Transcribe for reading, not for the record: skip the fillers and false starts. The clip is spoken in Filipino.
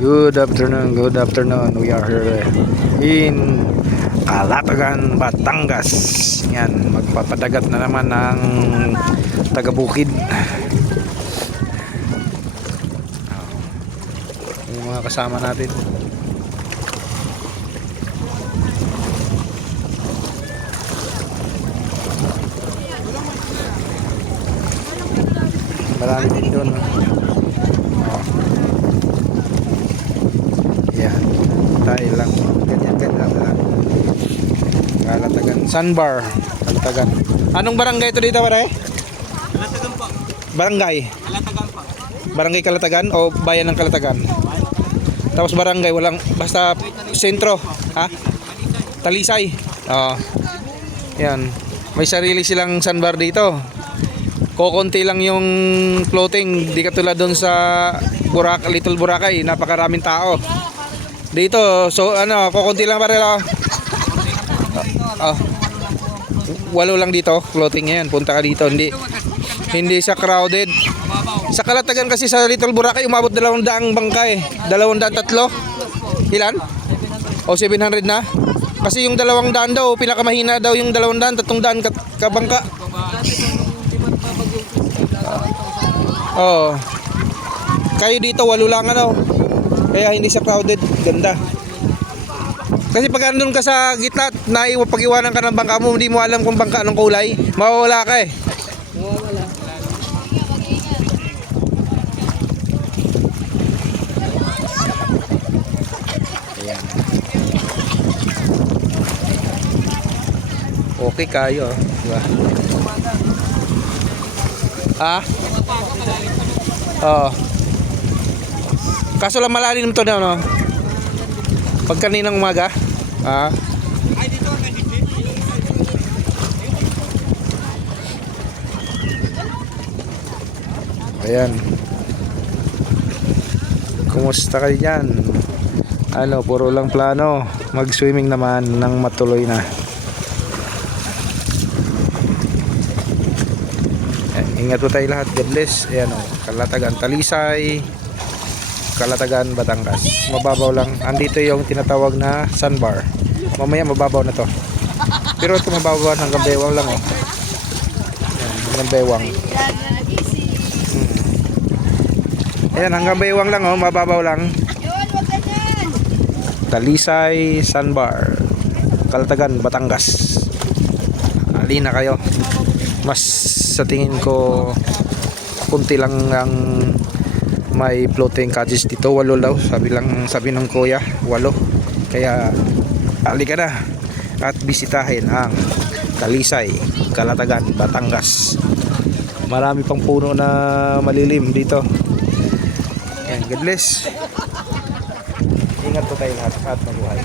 Good afternoon. We are here in Calatagan, Batangas. Yan, magpapadagat na naman ng taga-bukid. Yung mga kasama natin. Marami din doon. Yan, tayo lang. Ganyan lang. Calatagan, Sandbar, Calatagan. Anong barangay ito dito, pare? Calatagan po. Barangay? Calatagan po. Barangay Calatagan o bayan ng Calatagan? Tapos barangay, walang, basta sentro. Ha? Talisay. Oo. Yan. May sarili silang sandbar dito. Kokonti lang yung floating. Di katulad doon sa Little Boracay. Napakaraming tao. Dito, so ano, kokonti lang pare. Walo lang dito, floating yan. Punta ka dito, hindi siya crowded. Sa Calatagan kasi sa Little Boracay umabot 200 bangka eh. 203. Ilan? O 700 na? Kasi yung 200 daw, pinakamahina daw yung 200, 300 ka bangka. Oh. Kayo dito walo lang ano. Kaya hindi siya crowded, ganda. Kasi pag andun ka sa gitna, pag-iwanan ka ng bangka mo, hindi mo alam kung bangka anong kulay, mawawala ka eh. Mawawala. Ayan. Okay kayo, diba? Ah? Oo. Kaso lang malalim to na, no? Pag kaninang umaga. Ah. Ayan. Kumusta kayo dyan? Ano, puro lang plano. Mag-swimming naman nang matuloy na. Ingat po tayo lahat. God bless. Ayan o. Calatagan, Talisay, Calatagan, Batangas. Mababaw lang. Andito yung tinatawag na sandbar. Mamaya mababaw na to. Pero ito mababaw hanggang bewang lang o. Ayan, hanggang bewang. Ayan, hanggang bewang lang o. Mababaw lang. Talisay, Sandbar, Calatagan, Batangas. Ali na kayo. Mas sa tingin ko kunti lang ang may floating cottage dito, 8 daw. Sabi ng kuya, 8. Kaya ali ka na at bisitahin ang Talisay, Calatagan, Batangas. Marami pang puno na malilim dito. Ayan, God bless. Ingat po tayo lahat at mabuhay.